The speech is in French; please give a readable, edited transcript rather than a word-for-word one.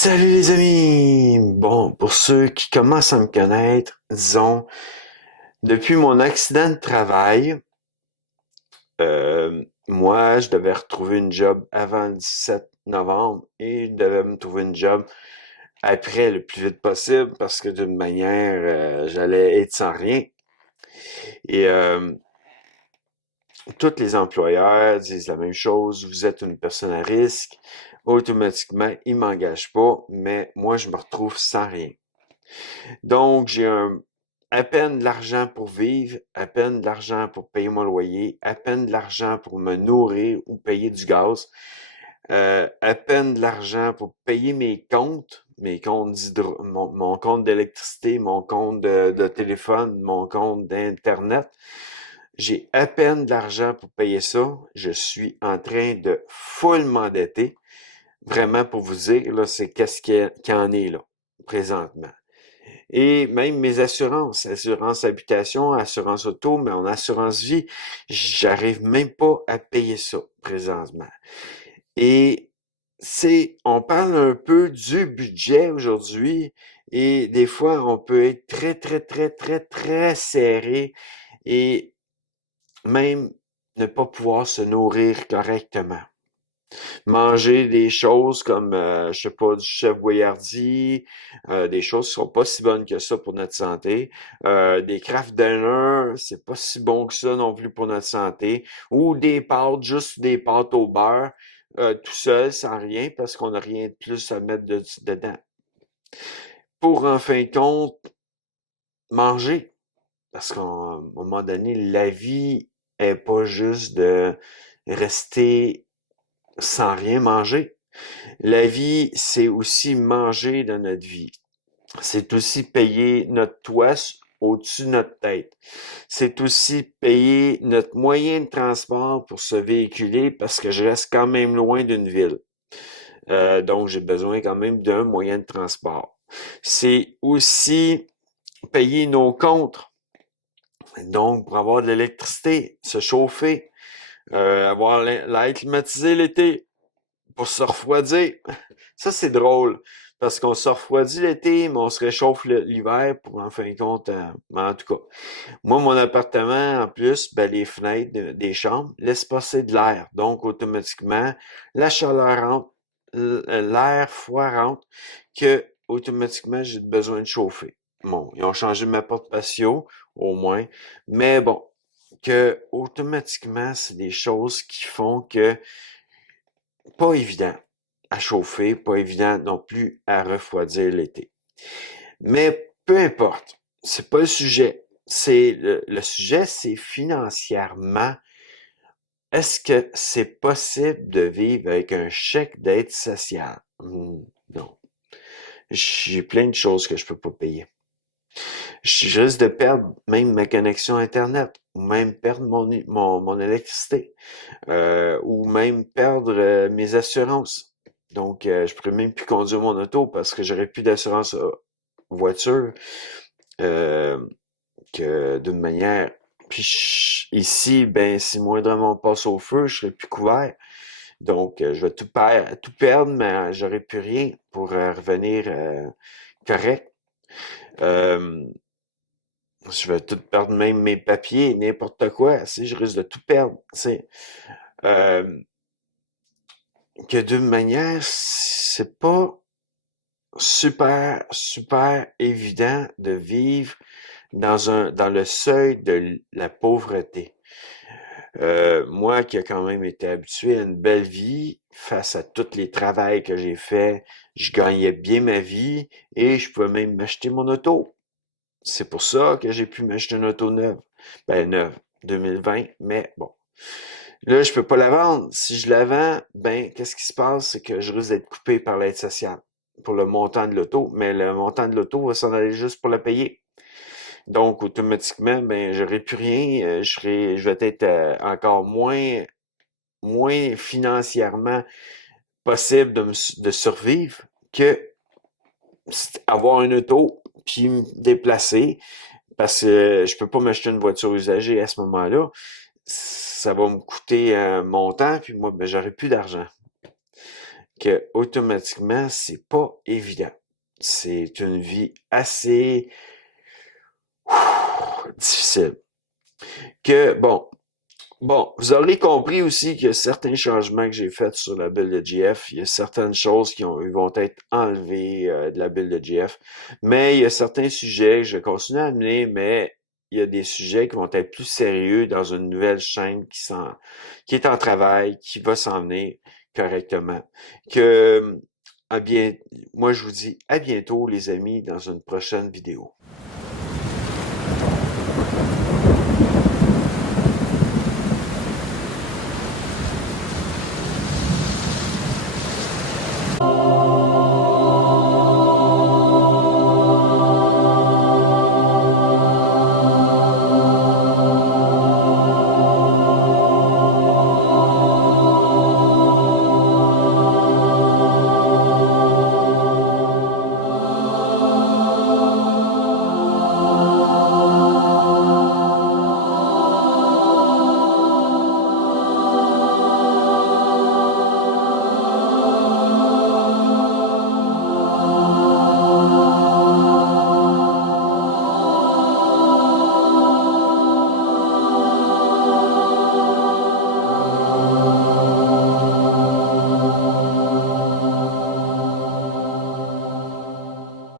Salut les amis! Bon, pour ceux qui commencent à me connaître, disons, depuis mon accident de travail, moi, je devais retrouver une job avant le 17 novembre et je devais me trouver une job après le plus vite possible parce que d'une manière, j'allais être sans rien. Et tous les employeurs disent la même chose, vous êtes une personne à risque, automatiquement, ils m'engagent pas, mais moi, je me retrouve sans rien. Donc, à peine de l'argent pour vivre, à peine de l'argent pour payer mon loyer, à peine de l'argent pour me nourrir ou payer du gaz, à peine de l'argent pour payer mes comptes mon compte d'électricité, mon compte de téléphone, mon compte d'internet. J'ai à peine de l'argent pour payer ça. Je suis en train de full m'endetter. Vraiment pour vous dire, là, c'est qu'est-ce qu'il y en est là, présentement. Et même mes assurances, assurance habitation, assurance auto, mais en assurance vie, j'arrive même pas à payer ça présentement. Et on parle un peu du budget aujourd'hui et des fois on peut être très, très, très, très, très serré et même ne pas pouvoir se nourrir correctement. Manger des choses comme, je sais pas, du chef Boyardee, des choses qui sont pas si bonnes que ça pour notre santé. Des Kraft Dinner, c'est pas si bon que ça non plus pour notre santé. Ou des pâtes, juste des pâtes au beurre, tout seul, sans rien, parce qu'on n'a rien de plus à mettre dedans. Pour, en fin de compte, manger. Parce qu'à un moment donné, la vie est pas juste de rester sans rien manger. La vie, c'est aussi manger dans notre vie. C'est aussi payer notre toit au-dessus de notre tête. C'est aussi payer notre moyen de transport pour se véhiculer parce que je reste quand même loin d'une ville. Donc, j'ai besoin quand même d'un moyen de transport. C'est aussi payer nos comptes. Donc, pour avoir de l'électricité, se chauffer, avoir l'air climatisé l'été, pour se refroidir. Ça, c'est drôle, parce qu'on se refroidit l'été, mais on se réchauffe l'hiver pour, en fin de compte, mais en tout cas. Moi, mon appartement, en plus, ben, les fenêtres des chambres laissent passer de l'air. Donc, automatiquement, la chaleur rentre, l'air froid rentre, que, automatiquement, j'ai besoin de chauffer. Bon, ils ont changé ma porte patio, au moins. Mais bon, que, automatiquement, c'est des choses qui font que pas évident à chauffer, pas évident non plus à refroidir l'été. Mais peu importe, c'est pas le sujet. C'est le sujet, c'est financièrement, est-ce que c'est possible de vivre avec un chèque d'aide sociale? Non. J'ai plein de choses que je peux pas payer. Je risque de perdre même ma connexion Internet, ou même perdre mon électricité, ou même perdre mes assurances. Donc, je pourrais même plus conduire mon auto parce que j'aurais plus d'assurance voiture euh, que d'une manière. Puis ici, ben, si moindrement on passe au feu, je serais plus couvert. Donc, je vais tout perdre, mais j'aurai plus rien pour revenir correct. Euh, je vais tout perdre, même mes papiers, n'importe quoi. Si je risque de tout perdre, euh, que d'une manière, c'est pas super, super évident de vivre dans le seuil de la pauvreté. Moi qui ai quand même été habitué à une belle vie, face à tous les travails que j'ai faits, je gagnais bien ma vie et je pouvais même m'acheter mon auto. C'est pour ça que j'ai pu m'acheter une auto neuve. Ben, neuve, 2020, mais bon. Là, je peux pas la vendre. Si je la vends, ben, qu'est-ce qui se passe? C'est que je risque d'être coupé par l'aide sociale pour le montant de l'auto, mais le montant de l'auto va s'en aller juste pour la payer. Donc, automatiquement, ben, j'aurai plus rien. Je vais être encore moins financièrement possible de survivre que avoir une auto puis me déplacer parce que je peux pas m'acheter une voiture usagée à ce moment-là. Ça va me coûter un montant, puis moi, ben, j'aurai plus d'argent. que automatiquement, c'est pas évident. C'est une vie assez difficile. Que, bon, vous aurez compris aussi qu'il y a certains changements que j'ai faits sur la bulle de GF. Il y a certaines choses vont être enlevées de la bulle de GF. Mais il y a certains sujets que je continue à amener, mais il y a des sujets qui vont être plus sérieux dans une nouvelle chaîne qui est en travail, qui va s'en venir correctement. Que, à bien, moi, je vous dis à bientôt, les amis, dans une prochaine vidéo.